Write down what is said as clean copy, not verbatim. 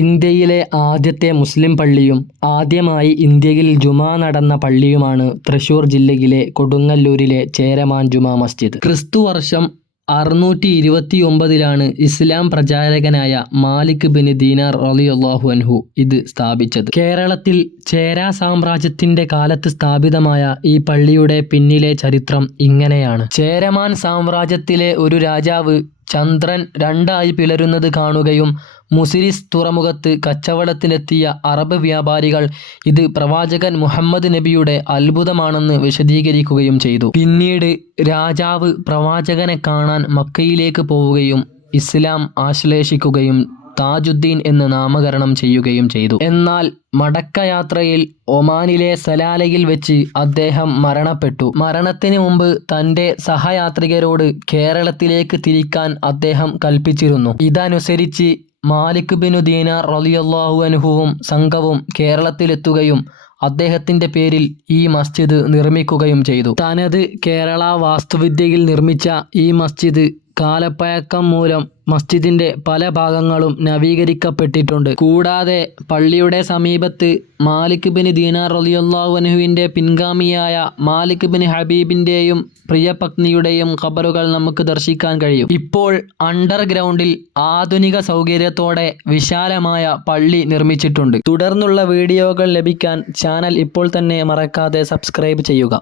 ഇന്ത്യയിലെ ആദ്യത്തെ മുസ്ലിം പള്ളിയും ആദ്യമായി ഇന്ത്യയിൽ ജുമാ നടന്ന പള്ളിയുമാണ് തൃശൂർ ജില്ലയിലെ കൊടുങ്ങല്ലൂരിലെ ചേരമാൻ ജുമാ മസ്ജിദ്. ക്രിസ്തുവർഷം 629 ഇസ്ലാം പ്രചാരകനായ മാലിക് ബിൻ ദീനാർ റളിയല്ലാഹു അൻഹു ഇത് സ്ഥാപിച്ചത്. കേരളത്തിൽ ചേര സാമ്രാജ്യത്തിന്റെ കാലത്ത് സ്ഥാപിതമായ ഈ പള്ളിയുടെ പിന്നിലെ ചരിത്രം ഇങ്ങനെയാണ്. ചേരമാൻ സാമ്രാജ്യത്തിലെ ഒരു രാജാവ് ചന്ദ്രൻ രണ്ടായി പിളരുന്നത് കാണുകയും മുസിരിസ് തുറമുഖത്ത് കച്ചവടത്തിനെത്തിയ അറബ് വ്യാപാരികൾ ഇത് പ്രവാചകൻ മുഹമ്മദ് നബിയുടെ അത്ഭുതമാണെന്ന് വിശദീകരിക്കുകയും ചെയ്തു. പിന്നീട് രാജാവ് പ്രവാചകനെ കാണാൻ മക്കയിലേക്ക് പോവുകയും ഇസ്ലാം ആശ്ലേഷിക്കുകയും താജുദ്ദീൻ എന്ന് നാമകരണം ചെയ്യുകയും ചെയ്തു. എന്നാൽ മടക്കയാത്രയിൽ ഒമാനിലെ സലാലയിൽ വെച്ച് അദ്ദേഹം മരണപ്പെട്ടു. മരണത്തിന് മുമ്പ് തൻ്റെ സഹയാത്രികരോട് കേരളത്തിലേക്ക് തിരിക്കാൻ അദ്ദേഹം കൽപ്പിച്ചിരുന്നു. ഇതനുസരിച്ച് മാലിക് ബിൻ ദീനാർ റളിയല്ലാഹു അൻഹുവും സംഘവും കേരളത്തിലെത്തുകയും അദ്ദേഹത്തിൻ്റെ പേരിൽ ഈ മസ്ജിദ് നിർമ്മിക്കുകയും ചെയ്തു. തനത് കേരള വാസ്തുവിദ്യയിൽ നിർമ്മിച്ച ഈ മസ്ജിദ് കാലപ്പഴക്കം മൂലം മസ്ജിദിന്റെ പല ഭാഗങ്ങളും നവീകരിക്കപ്പെട്ടിട്ടുണ്ട്. കൂടാതെ പള്ളിയുടെ സമീപത്ത് മാലിക് ബിൻ ദീനാർ റളിയല്ലാഹു അൻഹുവിൻ്റെ പിൻഗാമിയായ മാലിക് ബിൻ ഹബീബിൻ്റെയും പ്രിയപത്നിയുടെയും ഖബറുകൾ നമുക്ക് ദർശിക്കാൻ കഴിയും. ഇപ്പോൾ അണ്ടർഗ്രൗണ്ടിൽ ആധുനിക സൗകര്യത്തോടെ വിശാലമായ പള്ളി നിർമ്മിച്ചിട്ടുണ്ട്. തുടർന്നുള്ള വീഡിയോകൾ ലഭിക്കാൻ ചാനൽ ഇപ്പോൾ തന്നെ മറക്കാതെ സബ്സ്ക്രൈബ് ചെയ്യുക.